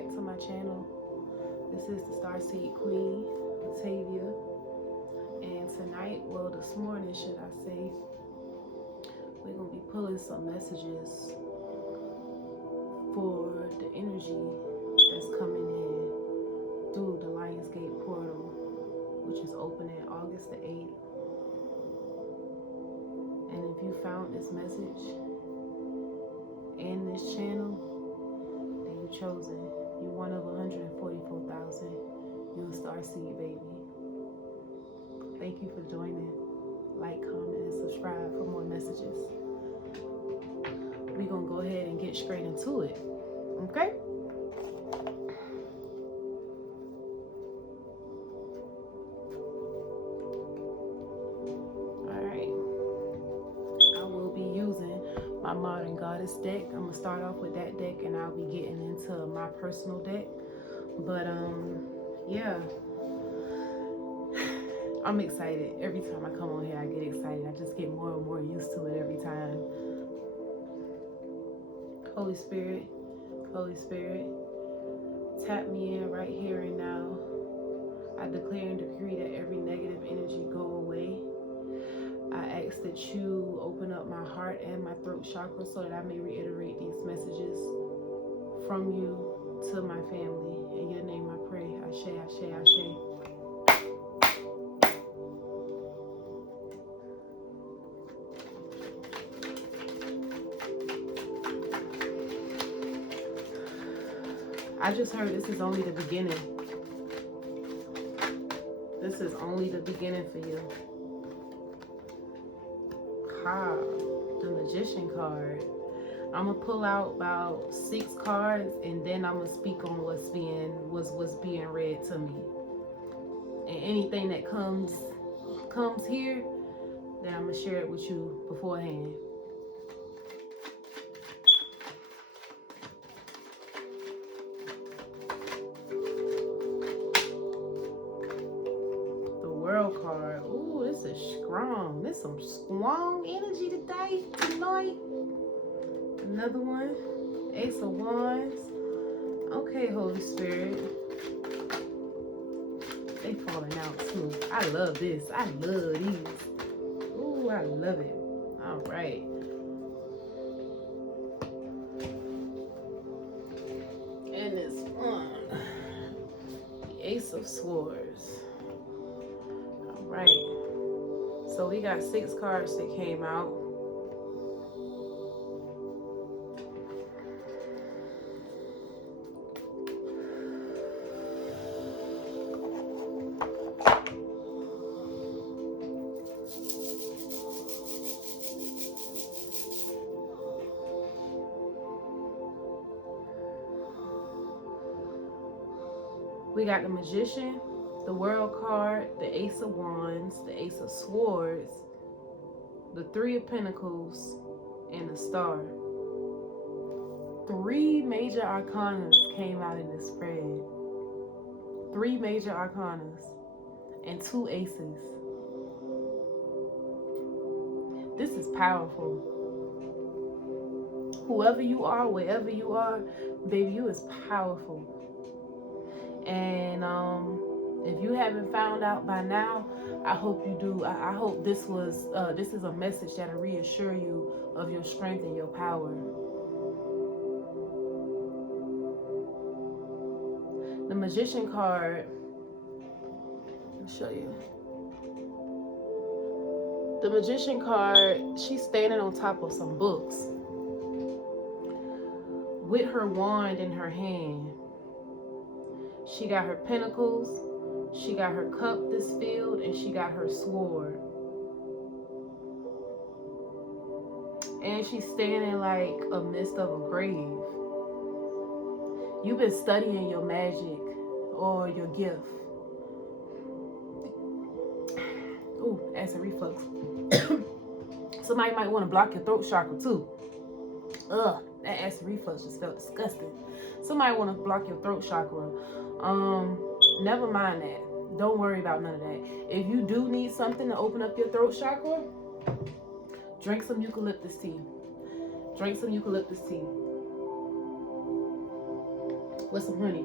back to my channel. This is the Starseed Queen, Latavia. And tonight, well, this morning, should I say, we're going to be pulling some messages for the energy that's coming in through the Lionsgate portal, which is opening August the 8th. And if you found this message in this channel, then you're chosen. You're one of 144,000. You're a Starseed baby. Thank you for joining. Like, comment, and subscribe for more messages. We're going to go ahead and get straight into it. Okay? My Modern Goddess deck. I'm gonna start off with that deck and I'll be getting into my personal deck. But yeah, I'm excited. Every time I come on here I get excited. I just get more and more used to it every time. Holy Spirit, tap me in right here and now. I declare and decree that every negative energy go away. I ask that you open up my heart and my throat chakra so that I may reiterate these messages from you to my family. In your name I pray. Ashe, ashe, ashe. I just heard this is only the beginning. This is only the beginning for you. The Magician card. I'm gonna pull out about 6 cards and then I'm gonna speak on what's being read to me. And anything that comes here, then I'm gonna share it with you beforehand. Card. Ooh, this is strong. This some strong energy tonight. Another one. Ace of Wands. Okay, Holy Spirit. They falling out too. I love this. I love these. Ooh, I love it. All right. And this one. The Ace of Swords. Right, so we got 6 cards that came out. We got the Magician, the World card, the Ace of Wands, the Ace of Swords, the 3 of Pentacles, and the Star. 3 major arcanas came out in this spread. 3 major arcanas and 2 aces. This is powerful. Whoever you are, wherever you are, baby, you is powerful. And if you haven't found out by now, I hope you do. I hope this is a message that'll reassure you of your strength and your power. The Magician card, I'll show you. The Magician card, she's standing on top of some books with her wand in her hand. She got her pentacles, she got her cup that's filled, and she got her sword. And she's standing like amidst of a grave. You've been studying your magic or your gift. Ooh, acid reflux. Somebody might want to block your throat chakra too. Ugh, that acid reflux just felt disgusting. Somebody want to block your throat chakra. Never mind that. Don't worry about none of that. If you do need something to open up your throat chakra, drink some eucalyptus tea. Drink some eucalyptus tea. with some honey.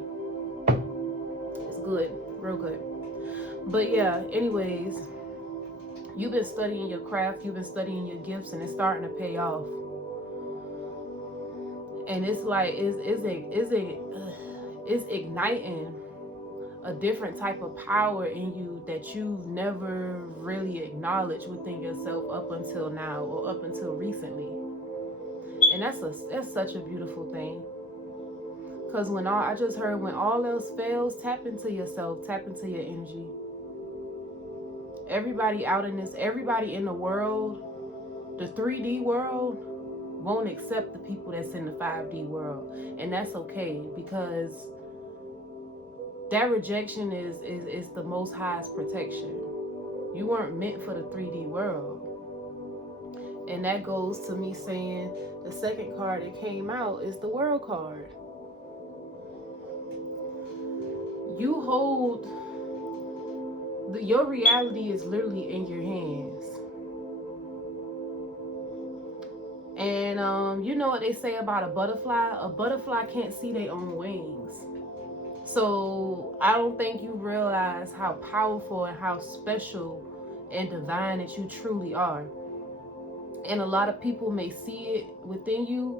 It's good, real good. But yeah, anyways, you've been studying your craft, you've been studying your gifts, and it's starting to pay off. And it's like it's igniting a different type of power in you that you've never really acknowledged within yourself up until now, or up until recently. And that's such a beautiful thing. Because when all else fails, tap into yourself, tap into your energy. Everybody in the world, the 3D world, won't accept the people that's in the 5D world. And that's okay, because that rejection is the most highest protection. You weren't meant for the 3D world. And that goes to me saying the second card that came out is the World card. You hold your reality is literally in your hands. And you know what they say about a butterfly? A butterfly can't see their own wings. So I don't think you realize how powerful and how special and divine that you truly are. And a lot of people may see it within you,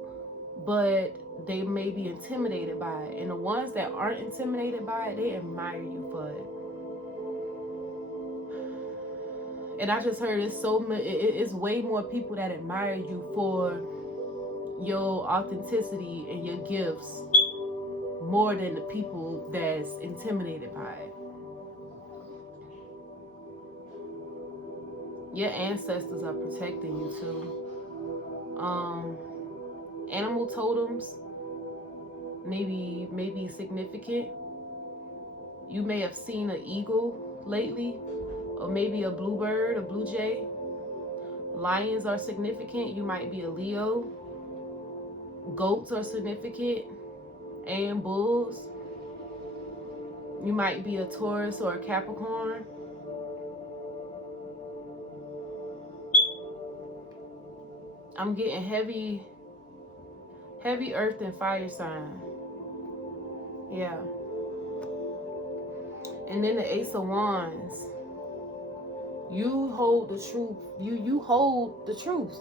but they may be intimidated by it. And the ones that aren't intimidated by it, they admire you for it. And I just heard it's way more people that admire you for your authenticity and your gifts more than the people that's intimidated by it. Your ancestors are protecting you too. Animal totems maybe significant. You may have seen an eagle lately, or maybe a bluebird, a blue jay. Lions are significant. You might be a Leo. Goats are significant, and bulls. You might be a Taurus or a Capricorn. I'm getting heavy earth and fire sign. Yeah. And then the Ace of Wands. You hold the truth. You hold the truth.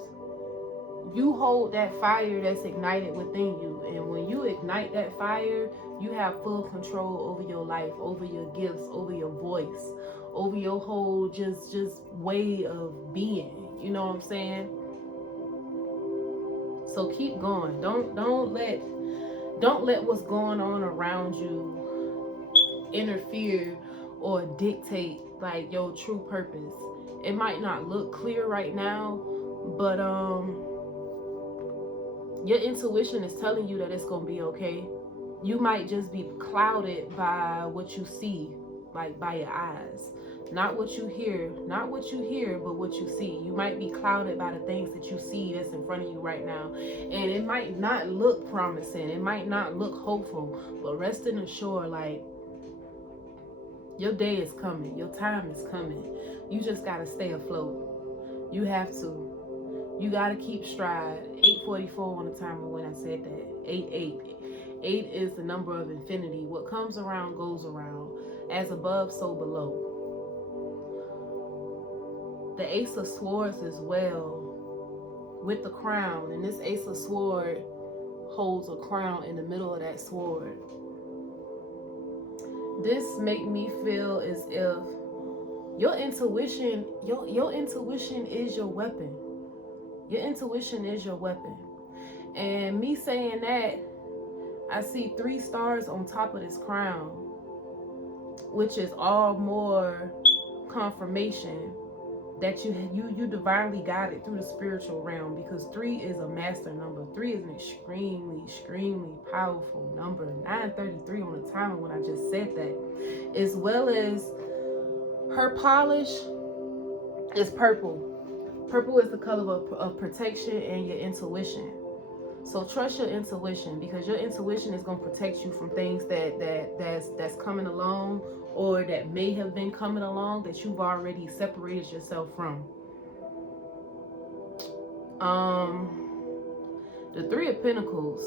You hold that fire that's ignited within you. And when you ignite that fire, you have full control over your life, over your gifts, over your voice, over your whole just way of being. You know what I'm saying? So keep going. Don't let what's going on around you interfere or dictate like your true purpose. It might not look clear right now, but your intuition is telling you that it's gonna be okay. You might just be clouded by what you see, like by your eyes. Not what you hear, but what you see. You might be clouded by the things that you see that's in front of you right now. And it might not look promising. It might not look hopeful. But rest assured, like, your day is coming. Your time is coming. You just got to stay afloat. You have to. You got to keep stride. 8:44 on the timer when I said that. 8. 8 is the number of infinity. What comes around goes around. As above, so below. The Ace of Swords as well, with the crown. And this Ace of Swords holds a crown in the middle of that sword. This make me feel as if your intuition is your weapon. Your intuition is your weapon. And me saying that, I see 3 stars on top of this crown, which is all more confirmation that you divinely guided through the spiritual realm, because 3 is a master number. 3 is an extremely powerful number. 9:33 on the timer when I just said that. As well as her polish is purple. Purple is the color of protection and your intuition. So trust your intuition, because your intuition is going to protect you from things that's coming along, or that may have been coming along that you've already separated yourself from. The 3 of Pentacles.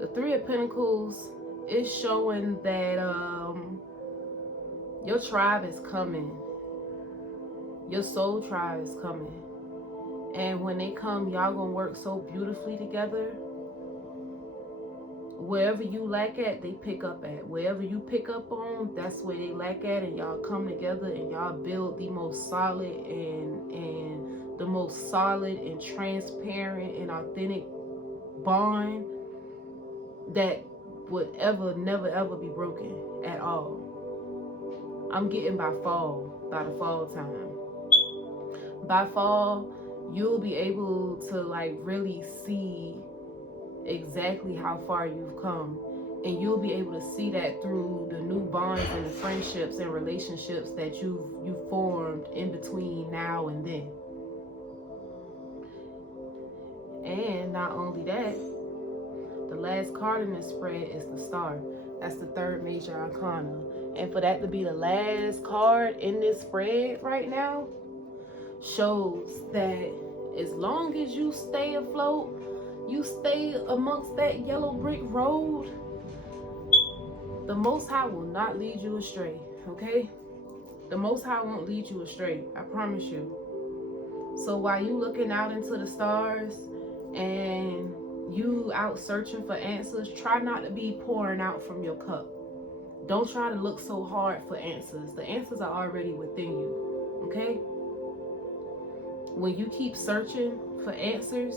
The Three of Pentacles is showing that your tribe is coming. Your soul tribe is coming. And when they come, y'all gonna work so beautifully together. Wherever you lack at, they pick up at. Wherever you pick up on, that's where they lack at, and y'all come together and y'all build the most solid and the most solid and transparent and authentic bond that would never ever be broken at all. I'm getting by the fall time. By fall, you'll be able to like really see exactly how far you've come, and you'll be able to see that through the new bonds and the friendships and relationships that you've formed in between now and then. And not only that, the last card in this spread is the Star. That's the third major arcana, and for that to be the last card in this spread right now shows that as long as you stay afloat, you stay amongst that yellow brick road, the Most High will not lead you astray, okay? The Most High won't lead you astray, I promise you. So while you looking out into the stars and you out searching for answers, try not to be pouring out from your cup. Don't try to look so hard for answers. The answers are already within you, okay? When you keep searching for answers,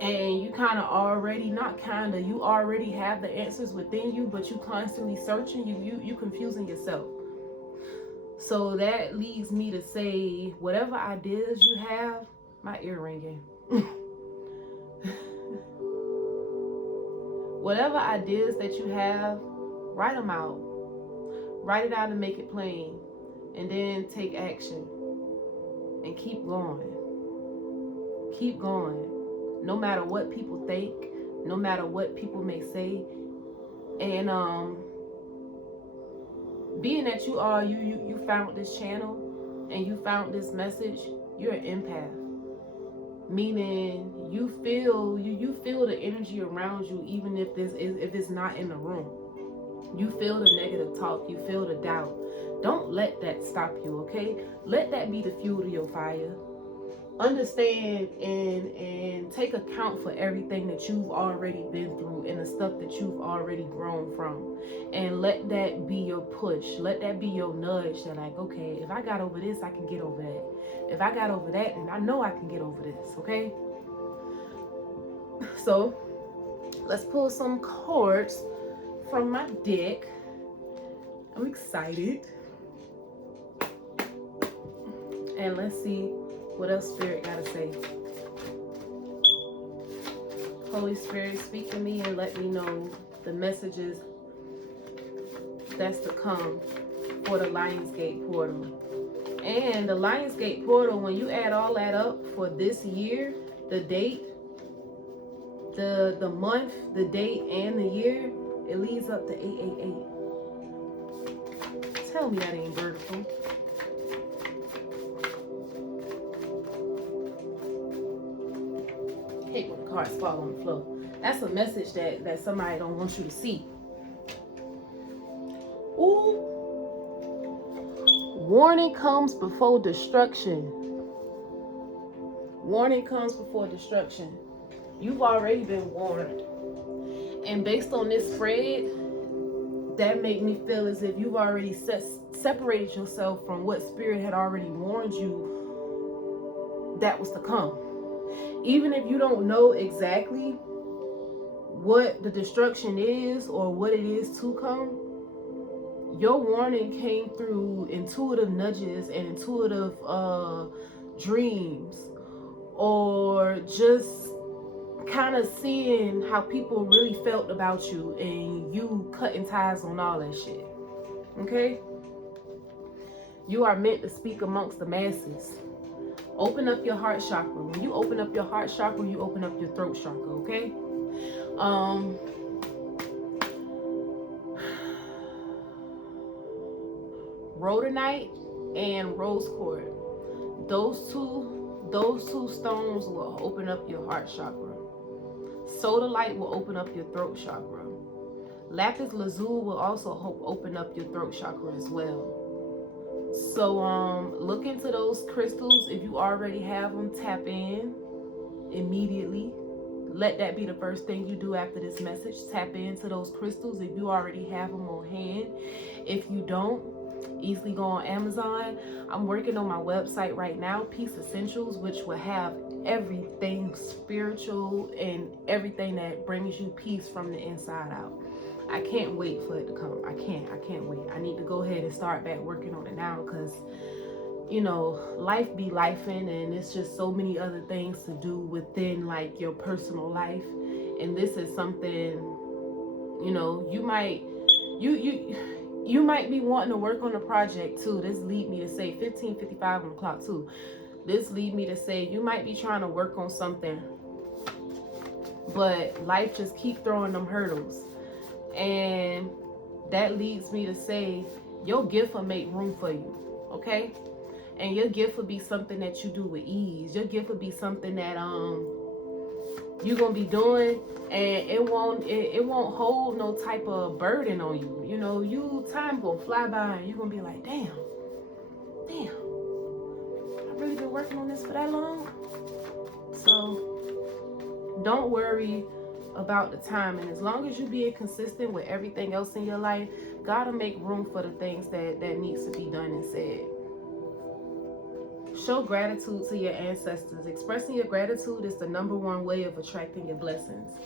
and you you already have the answers within you, but you constantly searching, you confusing yourself. So that leads me to say, whatever ideas you have, my ear ringing. Whatever ideas that you have, write them out. Write it out and make it plain. And then take action. And keep going. Keep going. No matter what people think, no matter what people may say. And being that you found this channel and you found this message, you're an empath. Meaning you feel the energy around you, even if it's not in the room. You feel the negative talk, you feel the doubt. Don't let that stop you, okay? Let that be the fuel to your fire. Understand and take account for everything that you've already been through and the stuff that you've already grown from. And let that be your push. Let that be your nudge that like, okay, if I got over this, I can get over that. If I got over that, then I know I can get over this, okay? So, let's pull some cards from my deck. I'm excited. And let's see what else Spirit gotta say. Holy Spirit, speak to me and let me know the messages that's to come for the Lionsgate portal. And the Lionsgate portal, when you add all that up for this year, the date, the month, the date, and the year, it leads up to 888. Tell me that ain't vertical. Hate when the cards fall on the floor. That's a message that somebody don't want you to see. Ooh. Warning comes before destruction. Warning comes before destruction. You've already been warned. And based on this spread, that made me feel as if you've already separated yourself from what Spirit had already warned you that was to come. Even if you don't know exactly what the destruction is or what it is to come, your warning came through intuitive nudges and intuitive dreams, or just kind of seeing how people really felt about you and you cutting ties on all that shit. Okay? You are meant to speak amongst the masses. Open up your heart chakra. When you open up your heart chakra, you open up your throat chakra, okay? Rhodonite and rose quartz. Those two stones will open up your heart chakra. Sodalite will open up your throat chakra. Lapis lazuli will also help open up your throat chakra as well. So look into those crystals. If you already have them, tap in immediately. Let that be the first thing you do after this message. Tap into those crystals if you already have them on hand. If you don't, easily go on Amazon. I'm working on my website right now, Peace Essentials, which will have everything spiritual and everything that brings you peace from the inside out. I can't wait for it to come. I can't wait. I need to go ahead and start back working on it now, because you know, life be lifing, and it's just so many other things to do within like your personal life. And this is something, you know, you might be wanting to work on a project too. This lead me to say 15:55 on the clock too. This lead me to say you might be trying to work on something, but life just keep throwing them hurdles. And that leads me to say your gift will make room for you, okay? And your gift will be something that you do with ease. Your gift will be something that you're gonna be doing, and it won't hold no type of burden on you. You know, time gonna fly by, and you're gonna be like, damn, I've really been working on this for that long. So don't worry about the time, and as long as you being consistent with everything else in your life, God will make room for the things that needs to be done and said. Show gratitude to your ancestors. Expressing your gratitude is the #1 way of attracting your blessings.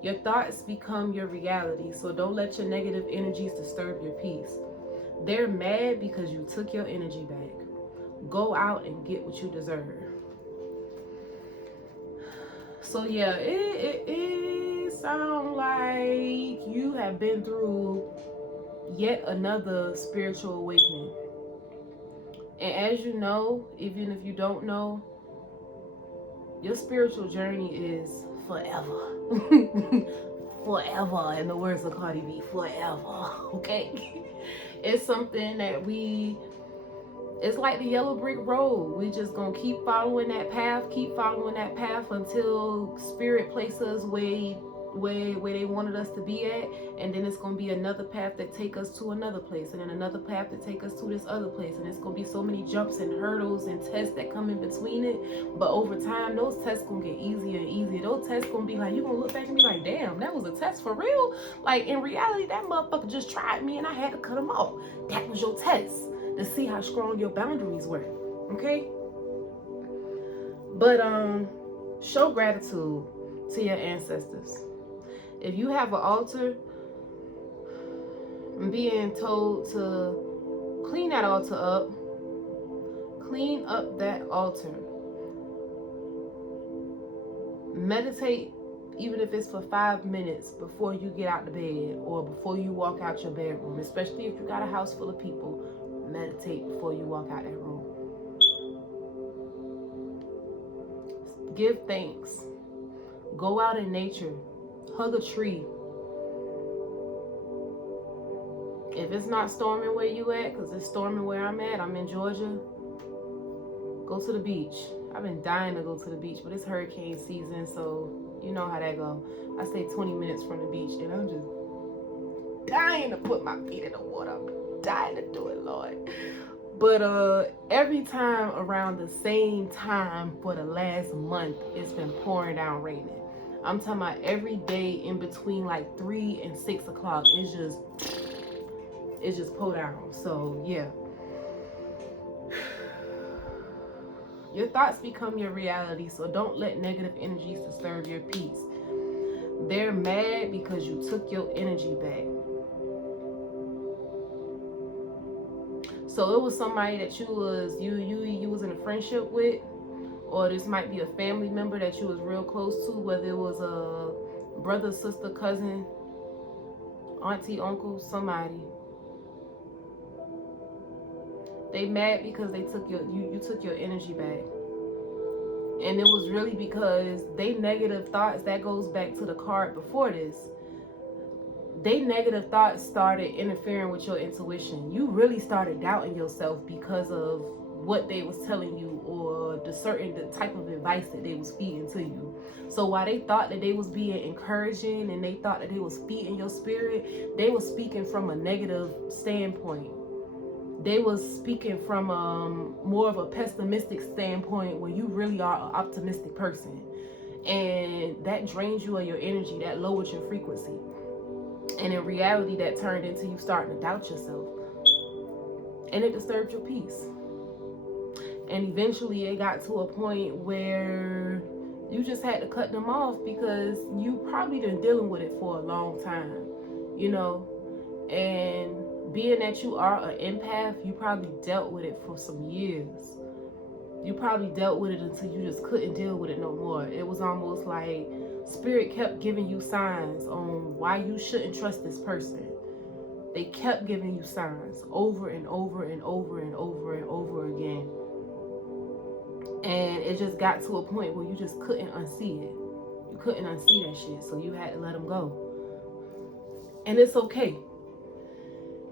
Your thoughts become your reality, so don't let your negative energies disturb your peace. They're mad because you took your energy back. Go out and get what you deserve. So yeah, it sounds like you have been through yet another spiritual awakening. And as you know, even if you don't know, your spiritual journey is forever. Forever, in the words of Cardi B, forever, okay? It's something that it's like the yellow brick road. We just gonna keep following that path until spirit places us where they wanted us to be at, and then it's gonna be another path that take us to another place, and then another path that take us to this other place, and it's gonna be so many jumps and hurdles and tests that come in between it. But over time, those tests gonna get easier and easier. Those tests gonna be like, you gonna look back and be like, damn, that was a test for real. Like in reality, that motherfucker just tried me and I had to cut him off. That was your test to see how strong your boundaries were. Okay? But show gratitude to your ancestors. If you have an altar, I'm being told to clean that altar up. Clean up that altar. Meditate, even if it's for 5 minutes before you get out the bed or before you walk out your bedroom, especially if you got a house full of people. Meditate before you walk out that room. Give thanks. Go out in nature. Hug a tree. If it's not storming where you at, because it's storming where I'm at, I'm in Georgia, go to the beach. I've been dying to go to the beach, but it's hurricane season, so you know how that go. I stay 20 minutes from the beach, and I'm just dying to put my feet in the water. I'm dying to do it, Lord. But every time around the same time for the last month, it's been pouring down raining. I'm talking about every day in between like 3 and 6 o'clock. It's just pour down. So yeah. Your thoughts become your reality, so don't let negative energies disturb your peace. They're mad because you took your energy back. So it was somebody that you was in a friendship with, or this might be a family member that you was real close to, whether it was a brother, sister, cousin, auntie, uncle, somebody. They mad because they took you took your energy back. And it was really because they negative thoughts, that goes back to the card before this. They negative thoughts started interfering with your intuition. You really started doubting yourself because of what they was telling you, or the type of advice that they was feeding to you. So So while they thought that they was being encouraging and they thought that they was feeding your spirit, they was speaking from a negative standpoint. They was speaking from more of a pessimistic standpoint when you really are an optimistic person. And that drains you of your energy, that lowers your frequency. And in reality, that turned into you starting to doubt yourself. And it disturbed your peace. And eventually it got to a point where you just had to cut them off because you probably been dealing with it for a long time, you know. And being that you are an empath, you probably dealt with it for some years. You probably dealt with it until you just couldn't deal with it no more. It was almost like spirit kept giving you signs on why you shouldn't trust this person. They kept giving you signs over and over and over and over and over again. And it just got to a point where you just couldn't unsee it. You couldn't unsee that shit, so you had to let them go. And it's okay.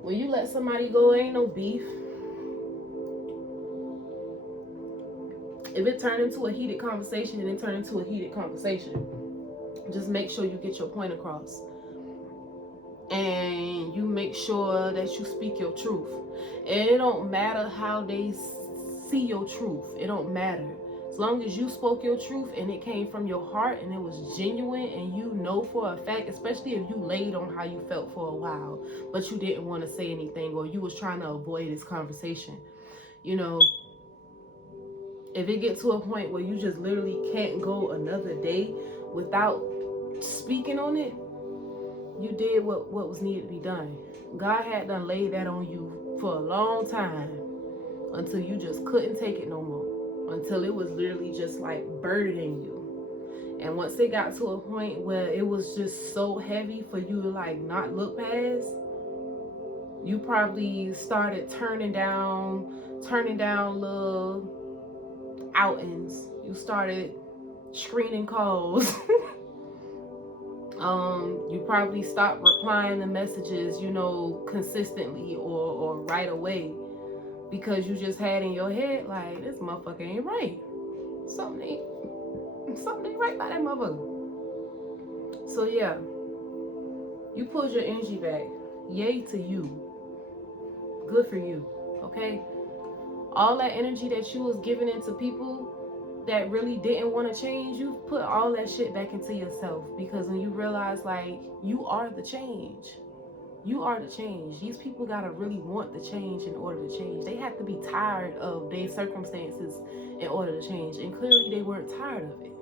When you let somebody go, ain't no beef. If it turned into a heated conversation, then it turned into a heated conversation. Just make sure you get your point across. And you make sure that you speak your truth. And it don't matter how they see your truth. It don't matter. As long as you spoke your truth and it came from your heart and it was genuine and you know for a fact, especially if you laid on how you felt for a while, but you didn't want to say anything or you was trying to avoid this conversation. You know, if it gets to a point where you just literally can't go another day without speaking on it, you did what was needed to be done. God had done laid that on you for a long time until you just couldn't take it no more. Until it was literally just like burdening you. And once it got to a point where it was just so heavy for you to like not look past, you probably started turning down little outings. You started screening calls. You probably stopped replying to messages, you know, consistently or right away, because you just had in your head like, this motherfucker ain't right. Something ain't right by that motherfucker. So yeah, you pulled your energy back. Yay to you. Good for you. Okay? All that energy that you was giving into people that really didn't want to change, you put all that shit back into yourself, because when you realize like you are the change. You are the change. These people gotta really want the change in order to change. They have to be tired of their circumstances in order to change. And clearly they weren't tired of it.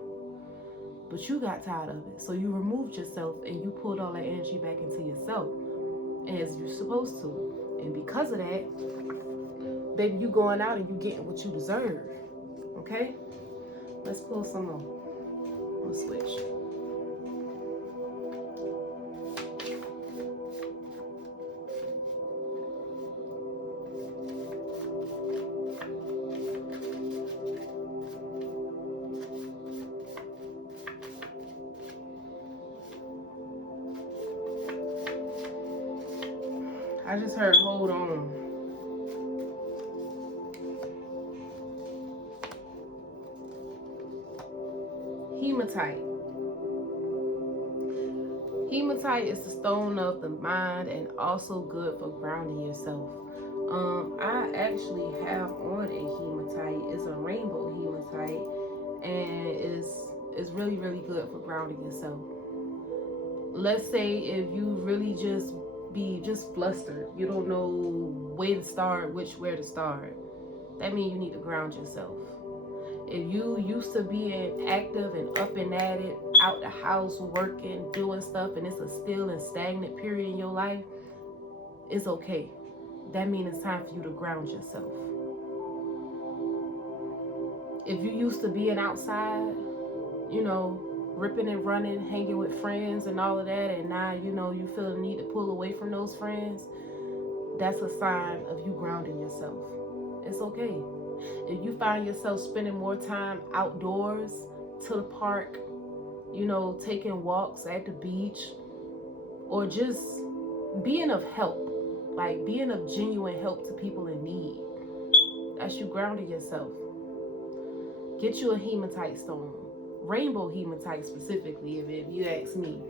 But you got tired of it. So you removed yourself and you pulled all that energy back into yourself, as you're supposed to. And because of that, baby, you going out and you getting what you deserve. Okay? Let's pull some more. Let's switch. I just heard hold on. Hematite. Hematite is the stone of the mind and also good for grounding yourself. I actually have on a hematite. It's a rainbow hematite, and it's really, really good for grounding yourself. Let's say if you really just be flustered, you don't know where to start, where to start, that means you need to ground yourself. If you used to being active and up and at it, out the house, working, doing stuff, and it's a still and stagnant period in your life, it's okay. That means it's time for you to ground yourself. If you used to being outside, you know, ripping and running, hanging with friends and all of that, and now, you know, you feel the need to pull away from those friends, that's a sign of you grounding yourself. It's okay. If you find yourself spending more time outdoors, to the park, you know, taking walks at the beach, or just being of help, like being of genuine help to people in need, that's you grounding yourself. Get you a hematite stone. rainbow hematite specifically, if you ask me.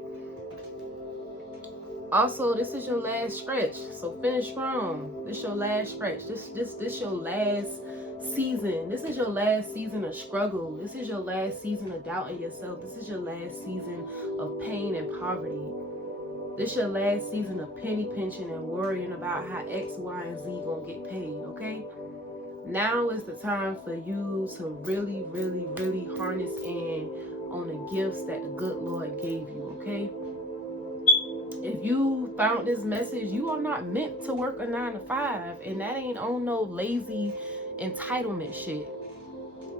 Also, this is your last stretch, so finish strong. This your last stretch. This your last season. This is your last season of struggle. This is your last season of doubting yourself. This is your last season of pain and poverty. This your last season of penny pinching and worrying about how X, Y, and Z gonna get paid, okay? Now is the time for you to really, really, really harness in on the gifts that the good Lord gave you, okay? If you found this message, you are not meant to work a 9 to 5, and that ain't on no lazy entitlement shit.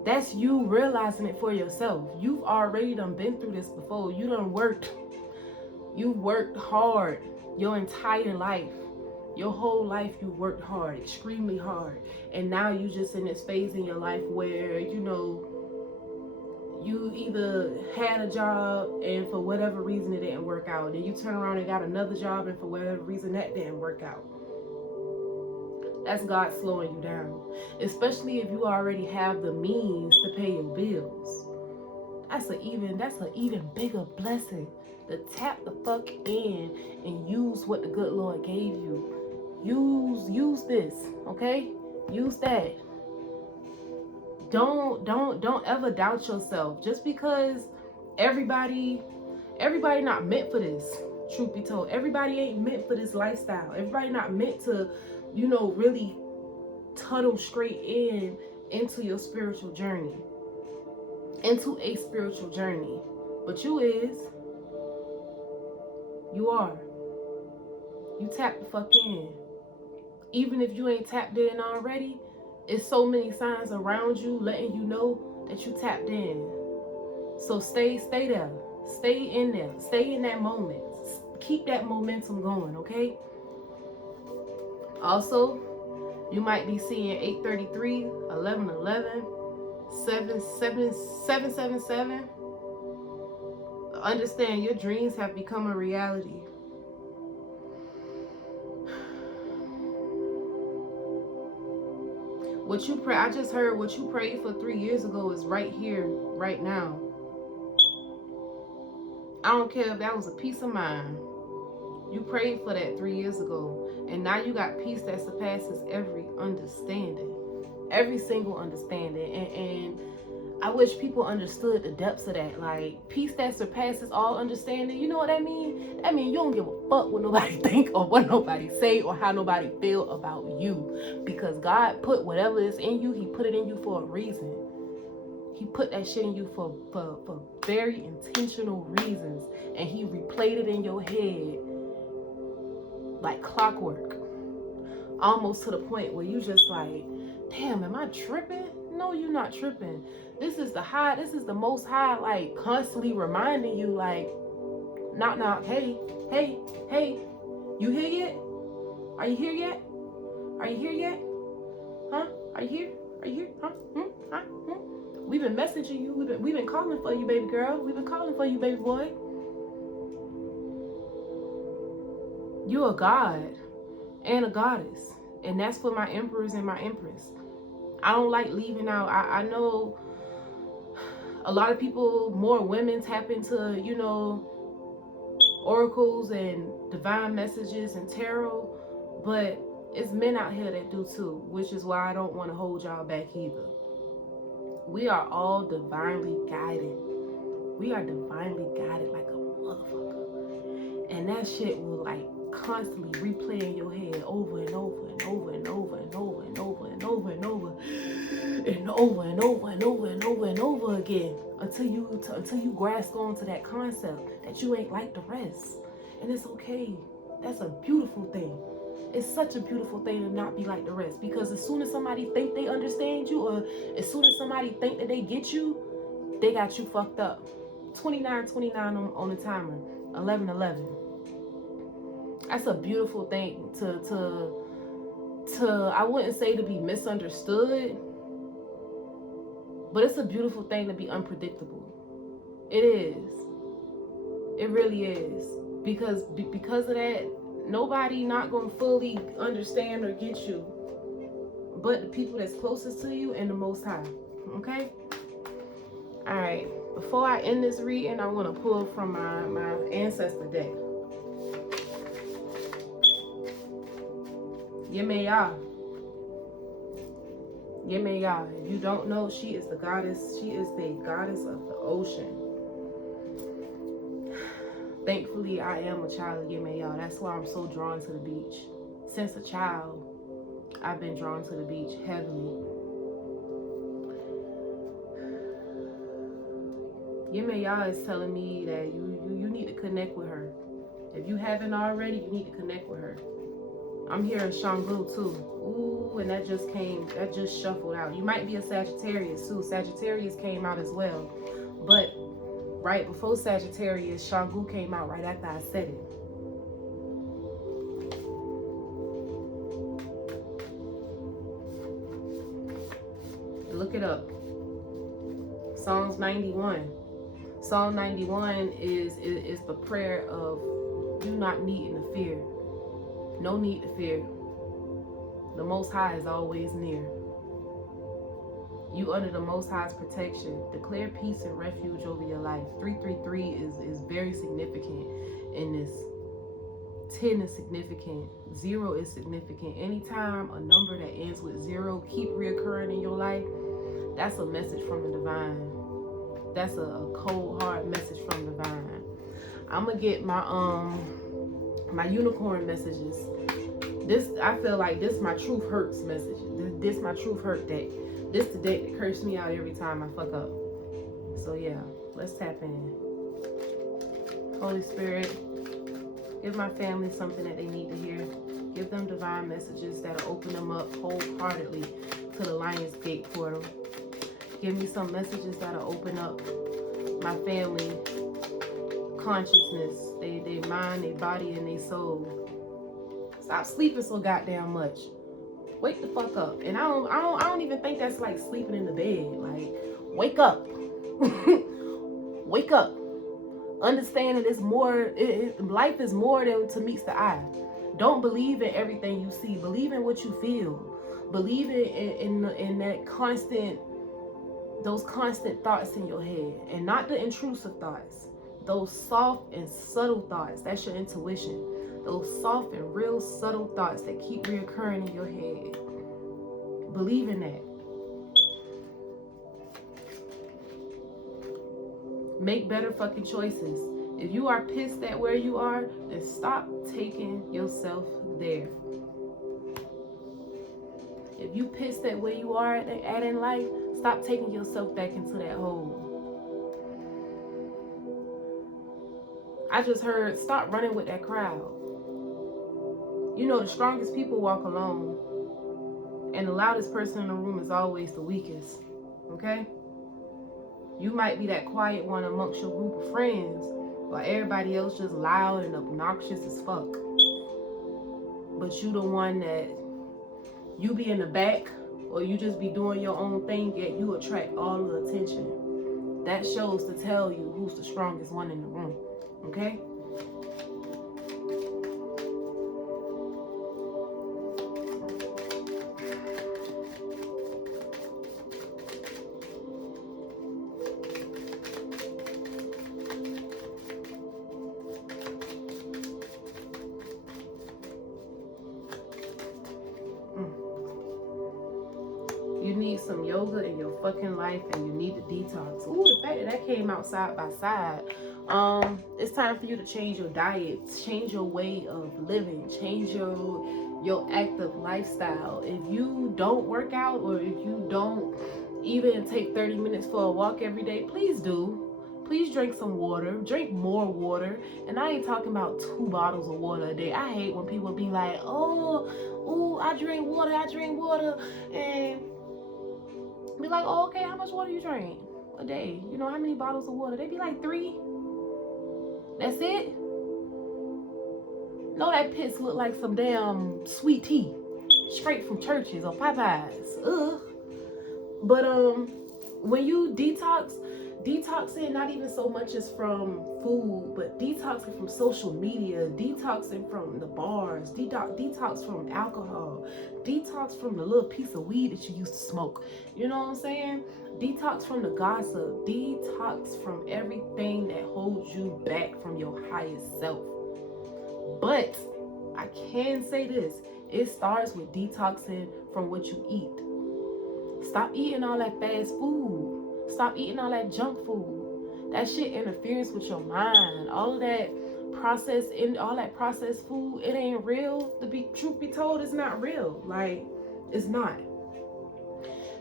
That's you realizing it for yourself. You've already done been through this before. You've worked hard your entire life. Your whole life you worked hard, extremely hard. And now you just in this phase in your life where, you know, you either had a job and for whatever reason it didn't work out. Then you turn around and got another job and for whatever reason that didn't work out. That's God slowing you down. Especially if you already have the means to pay your bills. That's an even bigger blessing to tap the fuck in and use what the good Lord gave you. Use this, okay? Use that. Don't ever doubt yourself. Just because everybody not meant for this, truth be told. Everybody ain't meant for this lifestyle. Everybody not meant to, you know, really tunnel straight into your spiritual journey. Into a spiritual journey. But you is. You are. You tap the fuck in. Even if you ain't tapped in already, it's so many signs around you letting you know that you tapped in. So stay there. Stay in there. Stay in that moment. Keep that momentum going, okay? Also, you might be seeing 833, 1111, 777. Understand your dreams have become a reality. What you pray, I just heard what you prayed for 3 years ago is right here, right now. I don't care if that was a peace of mind. You prayed for that 3 years ago. And now you got peace that surpasses every understanding. Every single understanding. And I wish people understood the depths of that. Like, peace that surpasses all understanding. You know what I mean? That means you don't give a fuck what nobody think or what nobody say or how nobody feel about you. Because God put whatever is in you, he put it in you for a reason. He put that shit in you for very intentional reasons. And he replayed it in your head like clockwork. Almost to the point where you just like, damn, am I tripping? No, you're not tripping. This is the most high, like, constantly reminding you, like, knock, hey, you here yet? Are you here yet? Are you here yet? Huh? Are you here? Are you here? Huh? Huh? We've been messaging you. We've been calling for you, baby girl. We've been calling for you, baby boy. You're a god and a goddess. And that's for my emperors and my empress. I don't like leaving out. I know a lot of people, more women tap into, you know, oracles and divine messages and tarot, but it's men out here that do too, which is why I don't want to hold y'all back either. We are all divinely guided. We are divinely guided like a motherfucker. And that shit will, like, constantly replay in your head over and over and over and over and over and over and over and over and over and over and over and over and over again until you grasp onto that concept that you ain't like the rest. And it's okay. That's a beautiful thing. It's such a beautiful thing to not be like the rest, because as soon as somebody think they understand you, or as soon as somebody think that they get you, they got you fucked up. 29:29 on the timer. 11:11. That's a beautiful thing to I wouldn't say to be misunderstood, but it's a beautiful thing to be unpredictable. It is. It really is. Because of that, nobody not gonna fully understand or get you but the people that's closest to you and the Most High. Okay? All right. Before I end this reading, I want to pull from my ancestor deck. Yemaya. Yemaya. If you don't know, she is the goddess. She is the goddess of the ocean. Thankfully, I am a child of Yemaya. That's why I'm so drawn to the beach. Since a child, I've been drawn to the beach heavily. Yemaya is telling me that you need to connect with her. If you haven't already, you need to connect with her. I'm hearing Shangu too. Ooh, and that just shuffled out. You might be a Sagittarius too. Sagittarius came out as well. But right before Sagittarius, Shangu came out right after I said it. Look it up. Psalms 91. Psalm 91 is the prayer of you not needing to fear. No need to fear. The Most High is always near. You under the Most High's protection. Declare peace and refuge over your life. 333 is very significant in this. 10 is significant. 0 is significant. Anytime a number that ends with 0 keep reoccurring in your life, that's a message from the divine. That's a cold, hard message from the divine. I'm gonna get my unicorn messages. This, I feel like this my truth hurts message. This my truth hurt deck. This the deck that cursed me out every time I fuck up. So yeah, let's tap in. Holy Spirit, give my family something that they need to hear. Give them divine messages that'll open them up wholeheartedly to the Lion's Gate portal. Give me some messages that'll open up my family consciousness, they mind, they body, and they soul. Stop sleeping so goddamn much. Wake the fuck up. And I don't even think that's like sleeping in the bed. Like, wake up. Wake up. Understand that it's more. Life is more than to meets the eye. Don't believe in everything you see. Believe in what you feel. Believe in that constant. Those constant thoughts in your head, and not the intrusive thoughts. Those soft and subtle thoughts. That's your intuition. Those soft and real subtle thoughts that keep reoccurring in your head. Believe in that. Make better fucking choices. If you are pissed at where you are, then stop taking yourself there. If you pissed at where you are at in life, stop taking yourself back into that hole. I just heard, stop running with that crowd. You know, the strongest people walk alone. And the loudest person in the room is always the weakest. Okay? You might be that quiet one amongst your group of friends, while everybody else just loud and obnoxious as fuck. But you the one that, you be in the back, or you just be doing your own thing, yet you attract all the attention. That shows to tell you who's the strongest one in the room. Okay? You need some yoga in your fucking life, and you need to detox. Ooh, the fact that came out side by side. It's time for you to change your diet, change your way of living, change your active lifestyle. If you don't work out, or if you don't even take 30 minutes for a walk every day, please do. Please drink some water. Drink more water. And I ain't talking about 2 bottles of water a day. I hate when people be like, oh, I drink water, and be like, oh, okay, how much water you drink a day? You know, how many bottles of water? They be like 3. That's it? No, that piss look like some damn sweet tea. Straight from Churches or Popeyes. Ugh. But when you detox Detoxing not even so much as from food, but detoxing from social media, detoxing from the bars, detox from alcohol, detox from the little piece of weed that you used to smoke. You know what I'm saying? Detox from the gossip, detox from everything that holds you back from your highest self. But I can say this, it starts with detoxing from what you eat. Stop eating all that fast food. Stop eating all that junk food. That shit interferes with your mind. All of that processed food, it ain't real. Truth be told, it's not real. Like, it's not.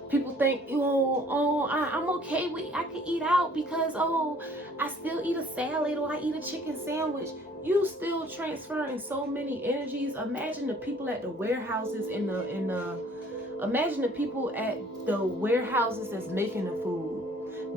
People think, I'm okay with, I can eat out because, I still eat a salad or I eat a chicken sandwich. You still transferring so many energies. Imagine the people at the warehouses imagine the people at the warehouses that's making the food,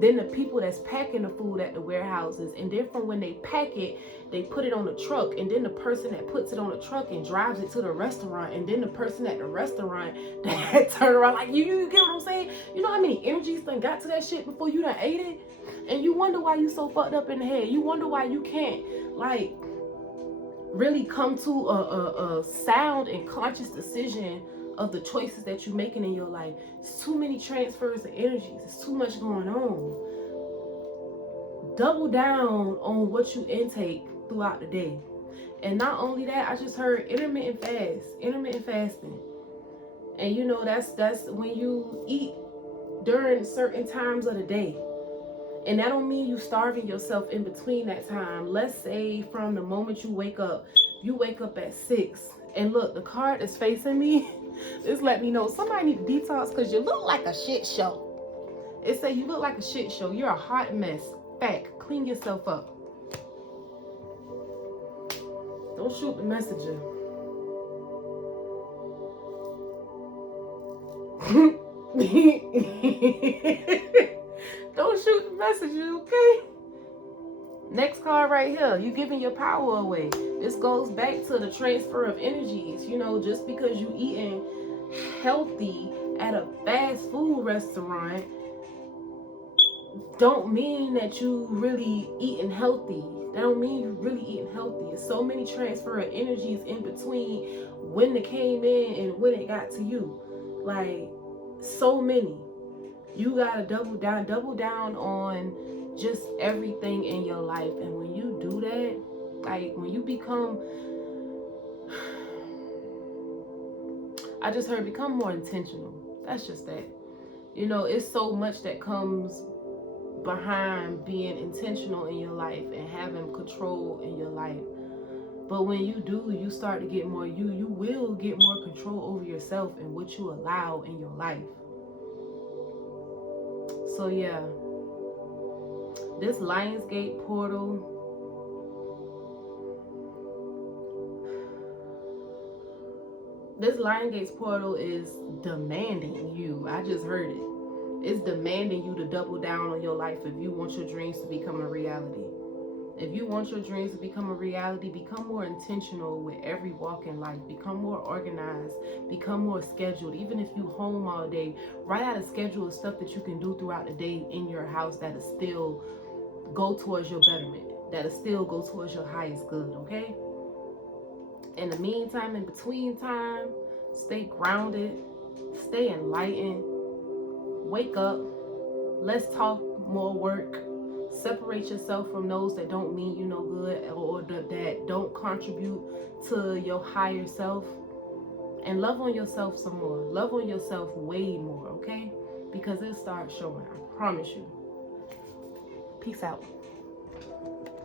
then the people that's packing the food at the warehouses, and then from when they pack it, they put it on the truck, and then the person that puts it on the truck and drives it to the restaurant, and then the person at the restaurant that turn around like, you get what I'm saying? You know how many energies done got to that shit before you done ate it? And you wonder why you so fucked up in the head. You wonder why you can't, like, really come to a sound and conscious decision of the choices that you're making in your life. It's too many transfers of energies. It's too much going on. Double down on what you intake throughout the day. And not only that, I just heard intermittent fasting. And you know, that's when you eat during certain times of the day. And that don't mean you starving yourself in between that time. Let's say from the moment you wake up at 6. And look, the card that's facing me, just let me know somebody need to detox because you look like a shit show. It say you look like a shit show. You're a hot mess. Fact. Clean yourself up. Don't shoot the messenger. Don't shoot the messenger, okay? Next card right here, you giving your power away. This goes back to the transfer of energies. You know, just because you eating healthy at a fast food restaurant don't mean that you really eating healthy. That don't mean you really eating healthy. There's so many transfer of energies in between when it came in and when it got to you. Like, so many. You gotta double down on just everything in your life. And when you do that, like when you become, I just heard become more intentional. That's just that. You know, it's so much that comes behind being intentional in your life and having control in your life. But when you do, you start to get more you will get more control over yourself and what you allow in your life. So yeah, this Lionsgate portal, is demanding you. I just heard it. It's demanding you to double down on your life if you want your dreams to become a reality. If you want your dreams to become a reality, become more intentional with every walk in life. Become more organized. Become more scheduled. Even if you home all day, write out a schedule of stuff that you can do throughout the day in your house that'll still go towards your betterment. That'll still go towards your highest good, okay? In the meantime, in between time, stay grounded. Stay enlightened. Wake up. Less talk, more work. Separate yourself from those that don't mean you no good or that don't contribute to your higher self. And love on yourself some more. Love on yourself way more, okay? Because it'll start showing. I promise you. Peace out.